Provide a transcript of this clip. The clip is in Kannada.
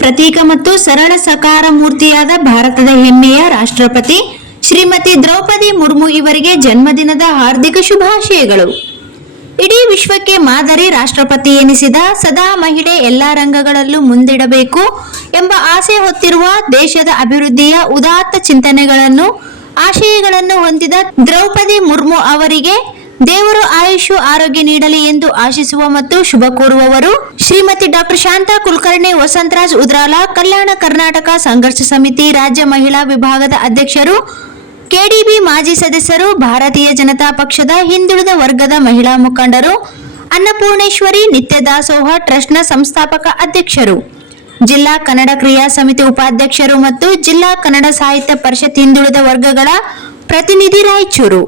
ಪ್ರತೀಕ ಮತ್ತು ಸರಳ ಸಕಾರ ಮೂರ್ತಿಯಾದ ಭಾರತದ ಹೆಮ್ಮೆಯ ರಾಷ್ಟ್ರಪತಿ ಶ್ರೀಮತಿ ದ್ರೌಪದಿ ಮುರ್ಮು ಇವರಿಗೆ ಜನ್ಮದಿನದ ಹಾರ್ದಿಕ ಶುಭಾಶಯಗಳು. ಇಡೀ ವಿಶ್ವಕ್ಕೆ ಮಾದರಿ ರಾಷ್ಟ್ರಪತಿ ಎನಿಸಿದ, ಸದಾ ಮಹಿಳೆ ಎಲ್ಲಾ ರಂಗಗಳಲ್ಲೂ ಮುಂದಿಡಬೇಕು ಎಂಬ ಆಸೆ ಹೊತ್ತಿರುವ, ದೇಶದ ಅಭಿವೃದ್ಧಿಯ ಉದಾತ್ತ ಚಿಂತನೆಗಳನ್ನು ಆಶಯಗಳನ್ನು ಹೊಂದಿದ ದ್ರೌಪದಿ ಮುರ್ಮು ಅವರಿಗೆ ದೇವರು ಆಯುಷ್ ಆರೋಗ್ಯ ನೀಡಲಿ ಎಂದು ಆಶಿಸುವ ಮತ್ತು ಶುಭ ಕೋರುವವರು ಶ್ರೀಮತಿ ಡಾಕ್ಟರ್ ಶಾಂತಾ ಕುಲಕರ್ಣಿ, ವಸಂತರಾಜ್ ಉದ್ರಾಲ, ಕಲ್ಯಾಣ ಕರ್ನಾಟಕ ಸಂಘರ್ಷ ಸಮಿತಿ ರಾಜ್ಯ ಮಹಿಳಾ ವಿಭಾಗದ ಅಧ್ಯಕ್ಷರು, ಕೆಡಿಬಿ ಮಾಜಿ ಸದಸ್ಯರು, ಭಾರತೀಯ ಜನತಾ ಪಕ್ಷದ ಹಿಂದುಳಿದ ವರ್ಗದ ಮಹಿಳಾ ಮುಖಂಡರು, ಅನ್ನಪೂರ್ಣೇಶ್ವರಿ ನಿತ್ಯ ದಾಸೋಹ ಟ್ರಸ್ಟ್ನ ಸಂಸ್ಥಾಪಕ ಅಧ್ಯಕ್ಷರು, ಜಿಲ್ಲಾ ಕನ್ನಡ ಕ್ರಿಯಾ ಸಮಿತಿ ಉಪಾಧ್ಯಕ್ಷರು ಮತ್ತು ಜಿಲ್ಲಾ ಕನ್ನಡ ಸಾಹಿತ್ಯ ಪರಿಷತ್ ಹಿಂದುಳಿದ ವರ್ಗಗಳ ಪ್ರತಿನಿಧಿ ರಾಯಚೂರು.